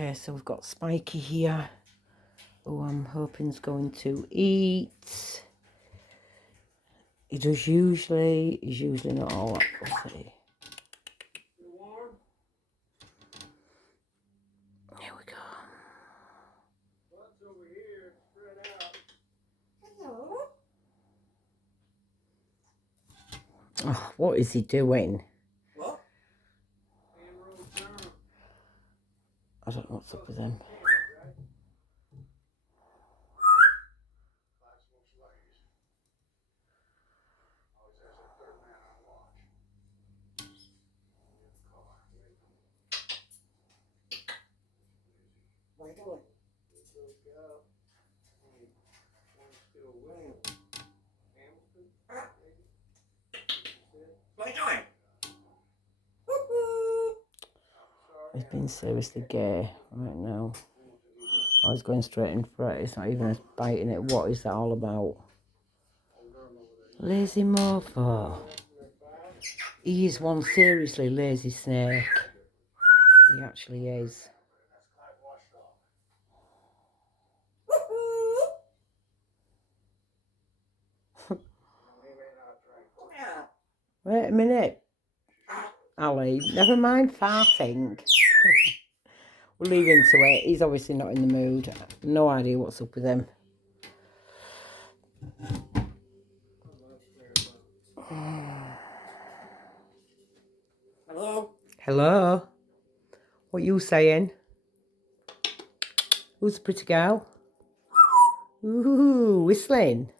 Okay, so we've got Spiky here, who I'm hoping's going to eat. He does usually, he's usually not all that fussy. Here we go. Oh, what is he doing? What? I don't know what's up with him. What are you doing? What are you doing? He's been seriously gay right now. Oh, he's going straight in for it. It's not even biting it. What is that all about? Lazy mofo. He is one seriously lazy snake. He actually is. Wait a minute, Ali. Never mind farting. We'll leave him to it. He's obviously not in the mood. No idea what's up with him. Hello? Hello? What you saying? Who's the pretty girl? Ooh, whistling.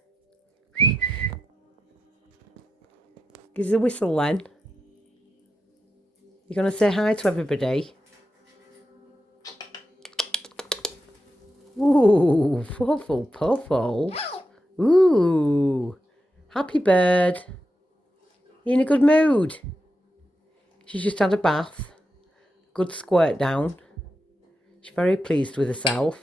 Give us a whistle then. You're going to say hi to everybody? Ooh, puffle, puffle. Ooh, happy bird. You in a good mood? She's just had a bath. Good squirt down. She's very pleased with herself.